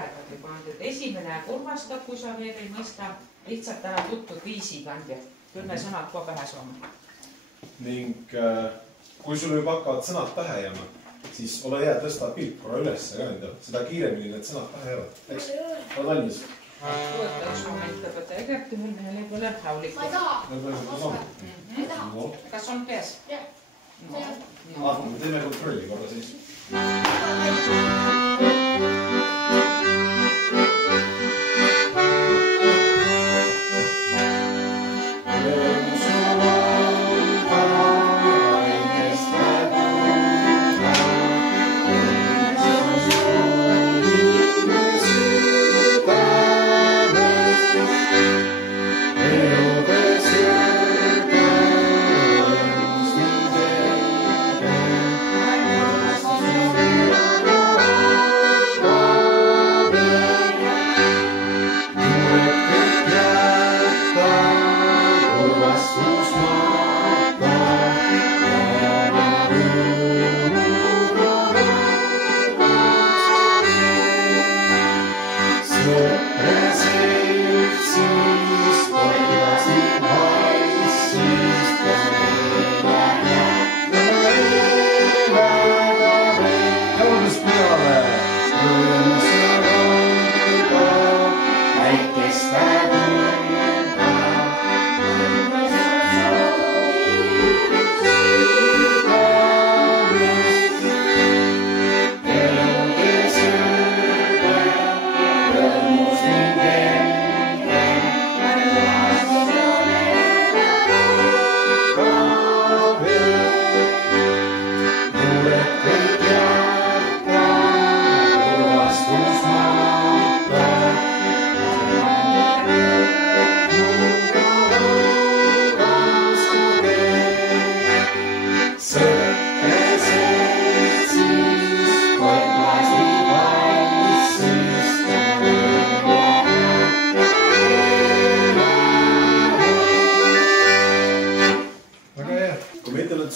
jääda. Esimene kurvastab, kui sa veel ei mõista, lihtsalt ära tuttud viisikandja. Küll me sõnad ka pähe saame. Ning kui sul juba hakkavad sõnad pähe jääma, siis ole hea, tõsta pilt korra üles ka enda. Seda kiiremini need sõnad pähe jäävad. Eks? Oled valmis? Võtta üks moment õpetaja kärt ühel mehele pole häulikku. Ma ei taha. Kas on käes? Jah. Me teeme kontrolli korra siis.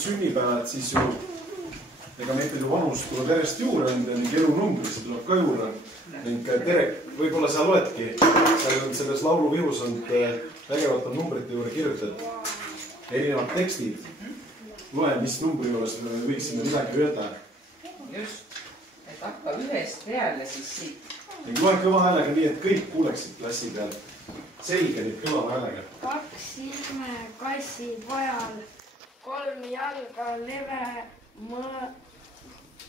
sünnipäevad, siis ju ega meil ju vanust tuleb järjest juurde ning elunumbrisse tuleb ka juurde. Ning Terek, võib-olla sa loedki, seal on selles lauluvihus on vägevalt on numbrite juurde kirjutatud erinevad tekstid. Loe, mis numbri juures me võiksime midagi öelda. Just, et hakka ühest peale siis siit. Ning loe kõva häälega nii, et kõik kuuleksid klassi peal. Selge nüüd kõva häälega. 2 silme kassi pajal, 3 jalga leve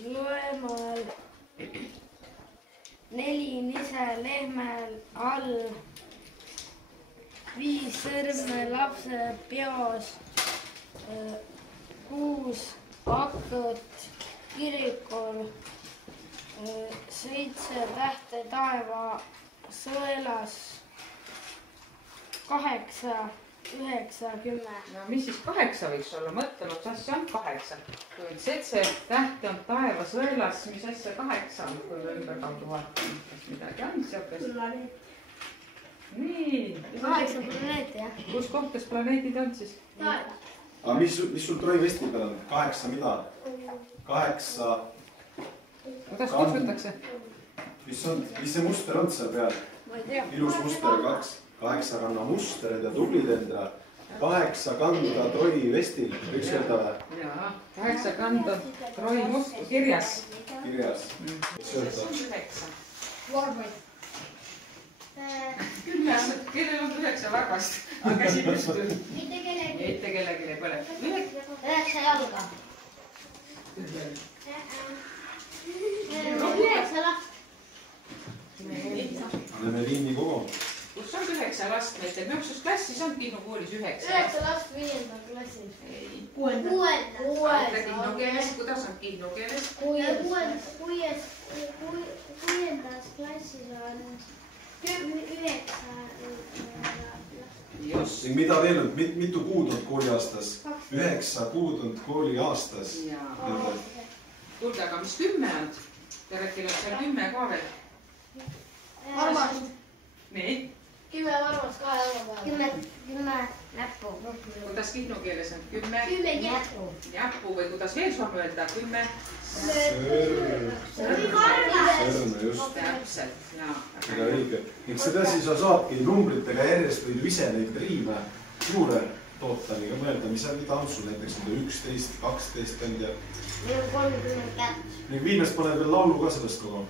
lõemal, 4 nise lehmel all, 5 sõrme lapse peos, 6 akut kirikul, 7 tähte taeva sõelas, 8, 9, 10. No mis siis 8 võiks olla? Mõtlenud, mis asja on 8. Kui 7 tähte on taeva sõelas, mis asja 8 on? Kui ümber kaudu vaatame, kas midagi on seokest? Planeet. Nii. 8 planeeti, jah. Kus kohtas planeedid on siis? Taevas. Aga mis sul troi vesti peal on? 8 mida? 8... Kuidas kutsutakse? Mis see muster on seal peal? Ma ei tea. Ilus muster 8 kanna musterid ja tublid enda. 8 kanda troi vestil. Võiks öelda või? Jaa, 8 kanda troi must kirjas. Kirjas. Mis on 9? Vormeid. Kellel on 9 varvast? Aga käsi püstu. Mitte kellegi. Mitte kellegi ei põle. 9 jalga. 9 last. Anneme liini kogu. Kus on 9 last meil? Miks klassis on Kihnu koolis 9 9 last 5. klassis. Ei. 6. Kihnu keeles, kuidas on Kihnu keeles? 6. klassis on 9 Just. Ning mida veel on? Mitu kuud on kooliaastas? 9 kuud on kooliaastas. Kuulge, aga mis 10 on? Terekil on seal 10 ka veel. Varvast. Nii. 10 varvast 2 jalga peal. 10 näppu. Kuidas Kihnu keeles on? 10 10 näppu. näppu või kuidas veel saab öelda? 10 sõrme, just. Täpselt, jaa. Väga õige. Ning seda siis sa saadki numbritega järjest võid ise neid riime juurde toota, nii ka mõelda, mis oli tantsul, näiteks 11, 12 ja... Meil on 30 kätt. Ning viimast paned veel laulu ka sellest kogu.